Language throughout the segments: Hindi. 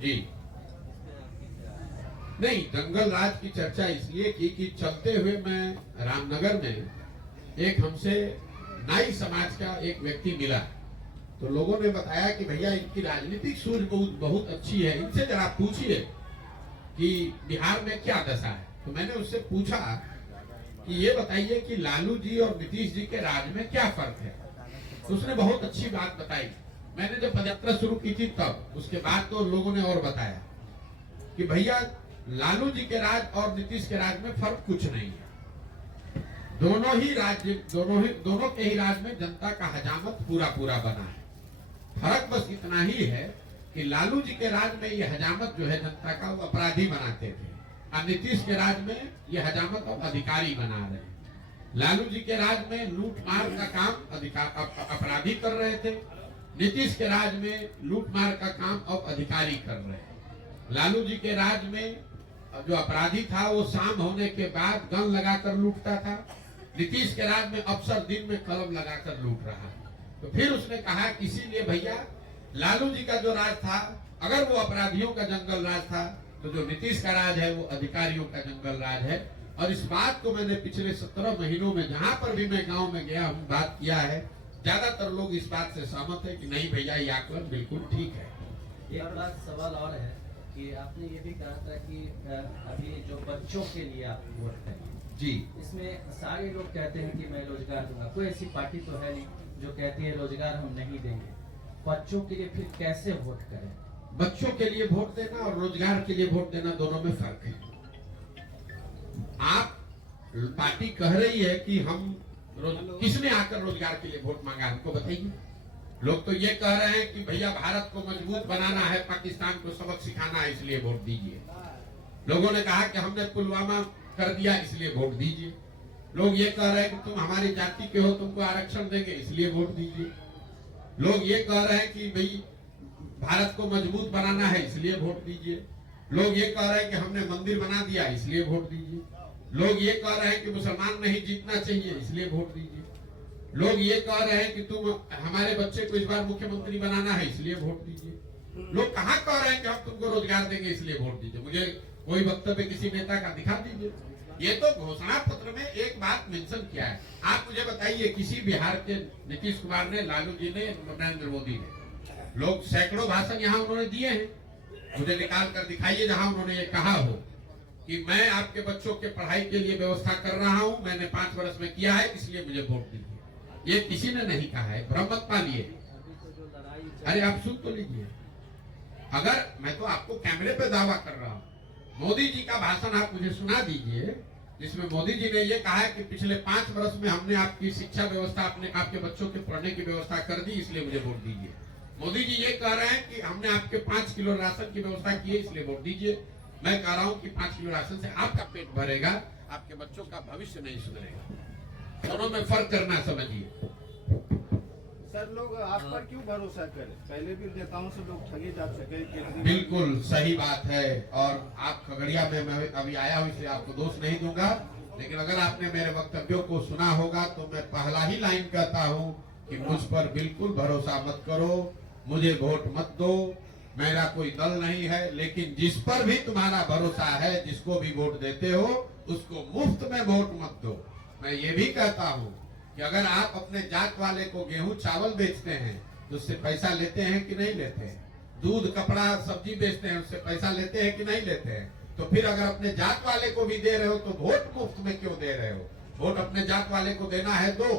जी नहीं, जंगल राज की चर्चा इसलिए की कि चलते हुए मैं रामनगर में एक हमसे नाई समाज का एक व्यक्ति मिला, तो लोगों ने बताया कि भैया इनकी राजनीतिक सूझ बहुत अच्छी है, इनसे जरा पूछिए कि बिहार में क्या दशा है। तो मैंने उससे पूछा कि ये बताइए कि लालू जी और नीतीश जी के राज में क्या फर्क है। तो उसने बहुत अच्छी बात बताई। मैंने जब पदयात्रा शुरू की थी तब, उसके बाद तो लोगों ने और बताया कि भैया लालू जी के राज और नीतीश के राज में फर्क कुछ नहीं है। दोनों ही राज्य, दोनों के ही राज में जनता का हजामत पूरा पूरा बना है। फर्क बस इतना ही है कि लालू जी के राज में ये हजामत जो है जनता का, वो अपराधी बनाते थे, और नीतीश के राज में ये हजामत अब अधिकारी बना रहे हैं। लालू जी के राज में लूट मार का काम अपराधी कर रहे थे, नीतीश के राज में लूट मार का काम अब अधिकारी कर रहे हैं। लालू जी के राज में जो अपराधी था वो शाम होने के बाद गन लगाकर लूटता था, नीतीश के राज में अफसर दिन में कलम लगाकर लूट रहा है। तो फिर उसने कहा इसीलिए भैया लालू जी का जो राज था, अगर वो अपराधियों का जंगल राज था, तो जो नीतीश का राज है वो अधिकारियों का जंगल राज है। और इस बात को मैंने पिछले 17 महीनों में जहां पर भी मैं गांव में गया हूं बात किया है, ज्यादातर लोग इस बात से सहमत है कि नहीं भैया ये आकलन बिल्कुल ठीक है। एक बात सवाल और है कि आपने ये भी कहा था कि अभी जो बच्चों के लिए आप वोट करें जी, इसमें सारे लोग कहते हैं कि मैं रोजगार दूंगा, कोई ऐसी पार्टी तो है नहीं जो कहती है रोजगार हम नहीं देंगे। बच्चों के लिए फिर कैसे वोट करें? बच्चों के लिए वोट देना और रोजगार के लिए वोट देना दोनों में फर्क है। आप पार्टी कह रही है कि हम किसने आकर रोजगार के लिए वोट मांगा, हमको बताइए। लोग तो ये कह रहे हैं कि भैया भारत को मजबूत बनाना है, पाकिस्तान को सबक सिखाना है, इसलिए वोट दीजिए। लोगों ने कहा कि हमने पुलवामा कर दिया इसलिए वोट दीजिए। लोग ये कह रहे हैं कि तुम हमारी जाति के हो, तुमको आरक्षण देंगे इसलिए वोट दीजिए। लोग ये कह रहे हैं कि भाई भारत को मजबूत बनाना है इसलिए वोट दीजिए। लोग ये कह रहे हैं कि हमने मंदिर बना दिया इसलिए वोट दीजिए। लोग ये कह रहे हैं कि मुसलमान नहीं जीतना चाहिए इसलिए वोट दीजिए। लोग ये कह रहे हैं कि तुम हमारे बच्चे को इस बार मुख्यमंत्री बनाना है इसलिए वोट दीजिए। लोग कहाँ कह रहे हैं कि हम तुमको रोजगार देंगे इसलिए वोट दीजिए। मुझे कोई वक्तव्य किसी नेता का दिखा दीजिए। ये तो घोषणा पत्र में एक बात मेंशन किया है। आप मुझे बताइए किसी बिहार के नीतीश कुमार ने, लालू जी ने, नरेंद्र मोदी ने, लोग सैकड़ों भाषण यहाँ उन्होंने दिए हैं, मुझे निकाल कर दिखाइए जहां उन्होंने ये कहा हो कि मैं आपके बच्चों के पढ़ाई के लिए व्यवस्था कर रहा हूं, मैंने 5 वर्ष में किया है इसलिए मुझे वोट दीजिए। ये किसी ने नहीं कहा है, भ्रम मत पालिए। अरे आप सुन तो लीजिए। अगर मैं तो आपको कैमरे पे दावा कर रहा हूं, मोदी जी का भाषण आप मुझे सुना दीजिए जिसमें मोदी जी ने ये कहा है कि पिछले 5 वर्ष में हमने आपकी शिक्षा व्यवस्था, अपने आपके बच्चों के पढ़ने की व्यवस्था कर दी इसलिए मुझे वोट दीजिए। मोदी जी ये कह रहे हैं कि हमने आपके 5 किलो राशन की व्यवस्था की है इसलिए वोट दीजिए। मैं कह रहा हूं कि 5 किलो राशन से आपका पेट भरेगा, आपके बच्चों का भविष्य नहीं सुधरेगा। दोनों में फर्क करना समझिए। सर लोग आप पर क्यों भरोसा करें? पहले भी नेताओं से लोग ठगे जा चुके। बिल्कुल सही बात है। और आप खगड़िया में मैं अभी आया हूं इसलिए आपको दोष नहीं दूंगा, लेकिन अगर आपने मेरे वक्तव्यों को सुना होगा तो मैं पहला ही लाइन कहता हूं कि मुझ पर बिल्कुल भरोसा मत करो, मुझे वोट मत दो, मेरा कोई दल नहीं है। लेकिन जिस पर भी तुम्हारा भरोसा है, जिसको भी वोट देते हो, उसको मुफ्त में वोट मत दो। मैं ये भी कहता हूँ कि अगर आप अपने जात वाले को गेहूं चावल बेचते हैं तो उससे पैसा लेते हैं कि नहीं लेते हैं? दूध कपड़ा सब्जी बेचते हैं उससे पैसा लेते हैं कि नहीं लेते हैं? तो फिर अगर अपने जात वाले को भी दे रहे हो तो वोट मुफ्त में क्यों दे रहे हो? वोट अपने जात वाले को देना है दो,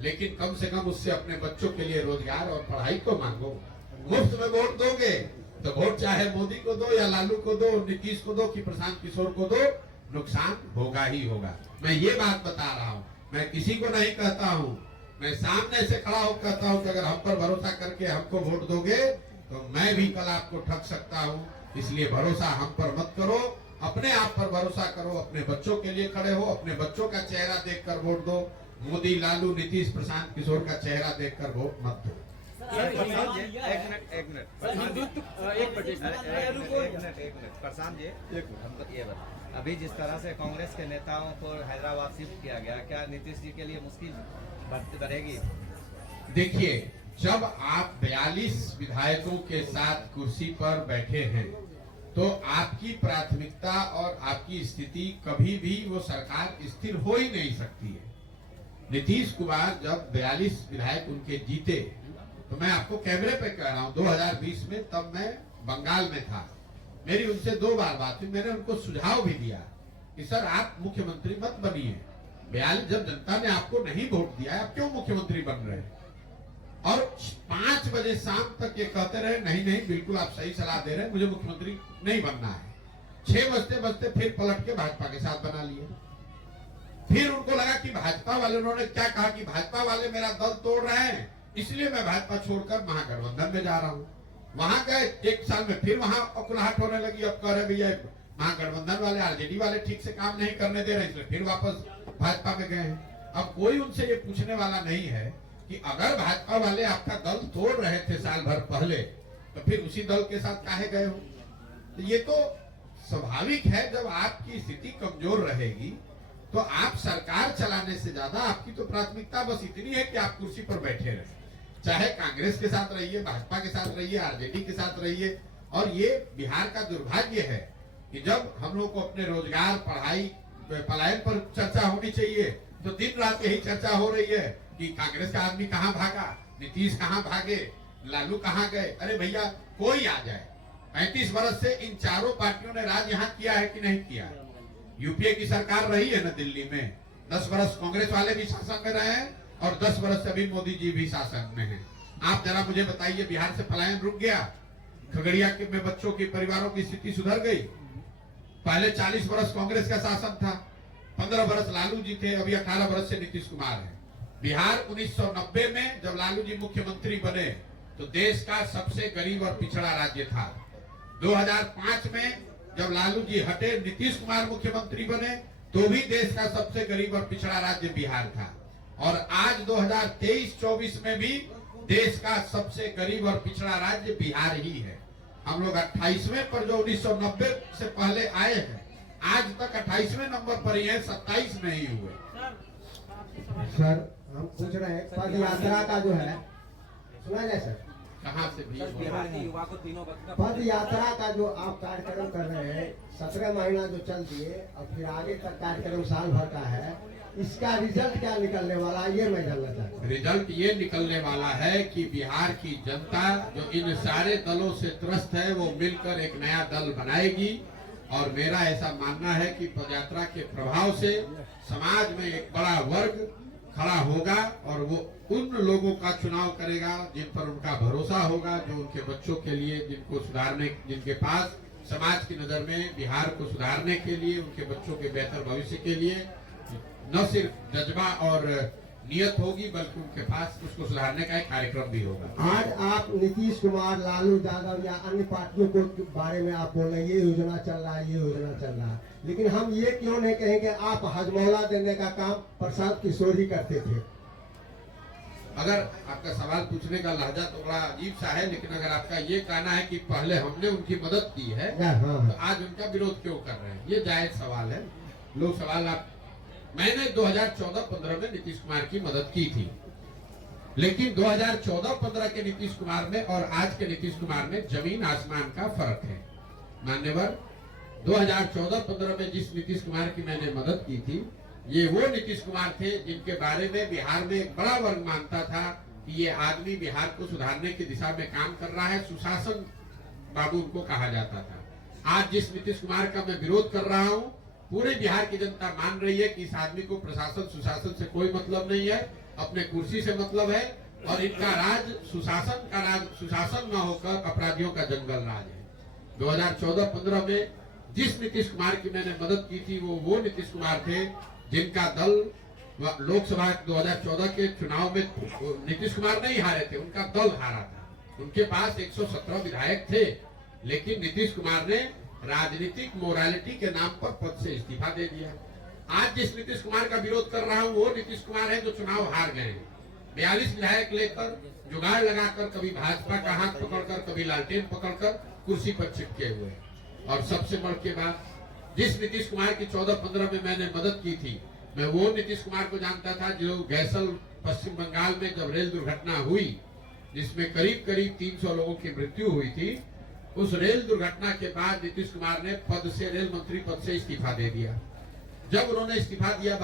लेकिन कम से कम उससे अपने बच्चों के लिए रोजगार और पढ़ाई को मांगो। मुफ्त में वोट दोगे तो वोट चाहे मोदी को दो या लालू को दो, नीतीश को दो कि प्रशांत किशोर को दो, नुकसान होगा ही होगा। मैं ये बात बता रहा हूँ, मैं किसी को नहीं कहता हूँ, मैं सामने से खड़ा होकर कहता हूँ कि अगर हम पर भरोसा करके हमको वोट दोगे तो मैं भी कल आपको ठग सकता हूँ। इसलिए भरोसा हम पर मत करो, अपने आप पर भरोसा करो, अपने बच्चों के लिए खड़े हो, अपने बच्चों का चेहरा देखकर वोट दो। मोदी, लालू, नीतीश, प्रशांत किशोर का चेहरा देखकर वोट मत दो। एक मिनट प्रशांत जी, हमको ये बता, अभी जिस तरह से कांग्रेस के नेताओं को हैदराबाद शिफ्ट किया गया, क्या नीतीश जी के लिए मुश्किल बढ़ेगी? देखिए, जब आप 42 विधायकों के साथ कुर्सी पर बैठे हैं तो आपकी प्राथमिकता और आपकी स्थिति कभी भी वो सरकार स्थिर हो ही नहीं सकती है। नीतीश कुमार जब 42 विधायक उनके जीते तो मैं आपको कैमरे पे कह रहा हूं 2020 में, तब मैं बंगाल में था, मेरी उनसे 2 बार बात हुई। मैंने उनको सुझाव भी दिया कि सर आप मुख्यमंत्री मत बनिए, 42 जब जनता ने आपको नहीं वोट दिया आप क्यों मुख्यमंत्री बन रहे हैं। और 5 बजे शाम तक ये कहते रहे नहीं नहीं बिल्कुल आप सही सलाह दे रहे हैं, मुझे मुख्यमंत्री नहीं बनना है। 6 बजते बजते फिर पलट के भाजपा के साथ बना लिए। फिर उनको लगा कि भाजपा वाले, उन्होंने क्या कहा कि भाजपा वाले मेरा दल तोड़ रहे हैं इसलिए मैं भाजपा छोड़कर महागठबंधन में जा रहा हूं। वहां गए 1 साल में फिर वहां अकुलाहट होने लगी। अब कह रहे भैया महागठबंधन वाले आरजेडी वाले ठीक से काम नहीं करने दे रहे, इसलिए फिर वापस भाजपा में गए हैं। अब कोई उनसे ये पूछने वाला नहीं है कि अगर भाजपा वाले आपका दल तोड़ रहे थे साल भर पहले तो फिर उसी दल के साथ काहे गए हो। तो ये तो स्वाभाविक है, जब आपकी स्थिति कमजोर रहेगी तो आप सरकार चलाने से ज्यादा आपकी तो प्राथमिकता बस इतनी है कि आप कुर्सी पर बैठे रहे, चाहे कांग्रेस के साथ रहिए, भाजपा के साथ रहिए, आरजेडी के साथ रहिए। और ये बिहार का दुर्भाग्य है कि जब हम लोग को अपने रोजगार, पढ़ाई, पलायन पर चर्चा होनी चाहिए तो दिन रात यही चर्चा हो रही है कि कांग्रेस का आदमी कहां भागा, नीतीश कहां भागे, लालू कहां गए। अरे भैया कोई आ जाए, 35 वर्ष से इन चारों पार्टियों ने राज यहाँ किया है कि नहीं किया। यूपीए की सरकार रही है ना दिल्ली में, 10 वर्ष कांग्रेस वाले भी शासन में रहे हैं और 10 वर्ष से अभी मोदी जी भी शासन में हैं। आप जरा मुझे बताइए, बिहार से पलायन रुक गया, खगड़िया के में बच्चों की, परिवारों की स्थिति सुधर गई। पहले 40 वर्ष कांग्रेस का शासन था, 15 वर्ष लालू जी थे, अभी 18 वर्ष से नीतीश कुमार है। बिहार 1990 में जब लालू जी मुख्यमंत्री बने तो देश का सबसे गरीब और पिछड़ा राज्य था। 2005 में जब लालू जी हटे, नीतीश कुमार मुख्यमंत्री बने तो भी देश का सबसे गरीब और पिछड़ा राज्य बिहार था। और आज 2023-24 में भी देश का सबसे गरीब और पिछड़ा राज्य बिहार ही है। हम लोग 28वें पर जो 1990 से पहले आए हैं, आज तक 28वें नंबर पर ही है, 27 में ही हुए। सर हम पूछ रहे हैं पद यात्रा का जो है, सुना जाए सर, कहाँ से भी बिहार के युवा को तीनों पद यात्रा का जो आप कार्यक्रम कर रहे हैं, 17 महीना जो चल दिए और फिर आगे तक कार्यक्रम साल भर का है, इसका रिजल्ट क्या निकलने वाला है ये मैं जानना चाहता हूँ। रिजल्ट ये निकलने वाला है कि बिहार की जनता जो इन सारे दलों से त्रस्त है वो मिलकर एक नया दल बनाएगी। और मेरा ऐसा मानना है कि पदयात्रा के प्रभाव से समाज में एक बड़ा वर्ग खड़ा होगा और वो उन लोगों का चुनाव करेगा जिन पर उनका भरोसा होगा, जो उनके बच्चों के लिए, जिनको सुधारने, जिनके पास समाज की नजर में बिहार को सुधारने के लिए, उनके बच्चों के बेहतर भविष्य के लिए न सिर्फ जज्बा और नियत होगी बल्कि उनके पास उसको सुधारने का एक कार्यक्रम भी होगा। आज आप नीतीश कुमार, लालू यादव या अन्य पार्टियों के बारे में आप बोल रहे हैं ये योजना चल रहा है, ये योजना चल रहा है, लेकिन हम ये क्यों नहीं कहेंगे आप हजमौला देने का काम प्रशांत किशोर ही करते थे। अगर आपका सवाल पूछने का लहजा तो बड़ा अजीब सा है, लेकिन अगर आपका ये कहना है कि पहले हमने उनकी मदद की है तो आज उनका विरोध क्यों कर रहे हैं, ये जायज सवाल है। लोग सवाल आप, मैंने 2014-15 में नीतीश कुमार की मदद की थी, लेकिन 2014-15 के नीतीश कुमार में और आज के नीतीश कुमार में जमीन आसमान का फर्क है। मान्यवर, 2014-15 में जिस नीतीश कुमार की मैंने मदद की थी, ये वो नीतीश कुमार थे जिनके बारे में बिहार में एक बड़ा वर्ग मानता था कि ये आदमी बिहार को सुधारने की दिशा में काम कर रहा है, सुशासन बाबू उनको कहा जाता था। आज जिस नीतीश कुमार का मैं विरोध कर रहा हूँ, पूरे बिहार की जनता मान रही है कि इस आदमी को प्रशासन सुशासन से कोई मतलब नहीं है, अपने कुर्सी से मतलब है और इनका राज सुशासन का राज, सुशासन न होकर अपराधियों का जंगल राज है। 2014-15 में जिस नीतीश कुमार की मैंने मदद की थी वो नीतीश कुमार थे जिनका दल लोकसभा 2014 के चुनाव में नीतीश कुमार नहीं हारे थे, उनका दल हारा था। उनके पास 117 विधायक थे, लेकिन नीतीश कुमार ने राजनीतिक मोरालिटी के नाम पर पद से इस्तीफा दे दिया। आज जिस नीतीश कुमार का विरोध कर रहा हूं वो नीतीश कुमार है जो चुनाव हार गए हैं। 42 विधायक लेकर जुगाड़ लगाकर, कभी भाजपा का हाथ पकड़कर, कभी लालटेन पकड़कर कुर्सी पर चिपके हुए। और सबसे बड़ के बाद जिस नीतीश कुमार की 14-15 में मैंने मदद की थी, मैं वो नीतीश कुमार को जानता था जो गैसल पश्चिम बंगाल में जब रेल दुर्घटना हुई जिसमें करीब करीब 300 लोगों की मृत्यु हुई थी, उस रेल दुर्घटना के बाद नीतीश कुमार ने पद से, रेल मंत्री पद से इस्तीफा दे दिया। जब उन्होंने इस्तीफा दिया,